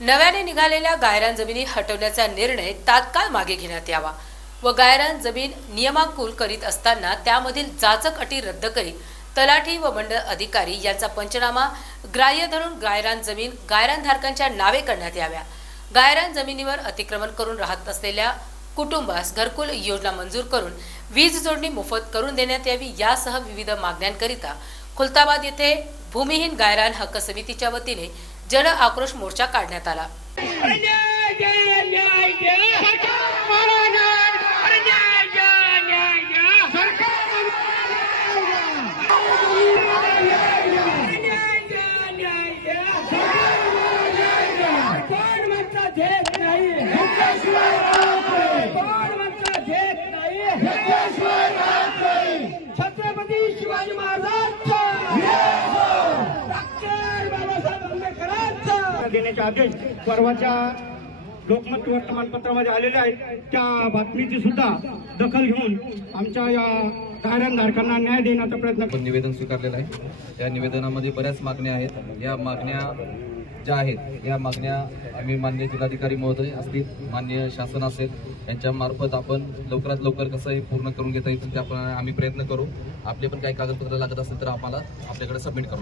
नव्याने निघालेल्या गायरान जमिनी हटवण्याचा निर्णय तात्काळ मागे घेण्यात यावा. व गायरान जमीन नियमाकुल करीत असताना त्यामधील जाचक अटी रद्द करीत तलाठी व मंडळ अधिकारी यांचा पंचनामा ग्राह्य धरून गायरान जमीन गायरानधारकांच्या नावे करण्यात याव्या. गायरान जमिनीवर अतिक्रमण करून राहत असलेल्या कुटुंबास घरकुल योजना मंजूर करून वीज जोडणी मोफत करून देण्यात यावी यासह विविध मागण्यांकरिता खुलताबाद येथे भूमिहीन गायरान हक्क समितीच्या वतीने जन आक्रोश मोर्चा काढण्यात आला. छत्रपती शिवाजी महाराज देण्याचे आदेश परवाच्या लोकमत वर्तमानपत्रामध्ये आलेले आहेत. त्या बातमीची सुद्धा दखल घेऊन आमच्या या गायरानधारकांना न्याय देण्याचा प्रयत्न निवेदन स्वीकारलेलं आहे. या निवेदनामध्ये बऱ्याच मागण्या आहेत. या मागण्या ज्या आहेत या मागण्या आम्ही मान्य जिल्हाधिकारी महोदय असतील मान्य शासन असेल यांच्या मार्फत आपण लवकरात लवकर कसं हे पूर्ण करून घेता येईल त्याप्रमाणे आम्ही प्रयत्न करू. आपले पण काही कागदपत्र लागत असेल तर आम्हाला आपल्याकडे सबमिट करू.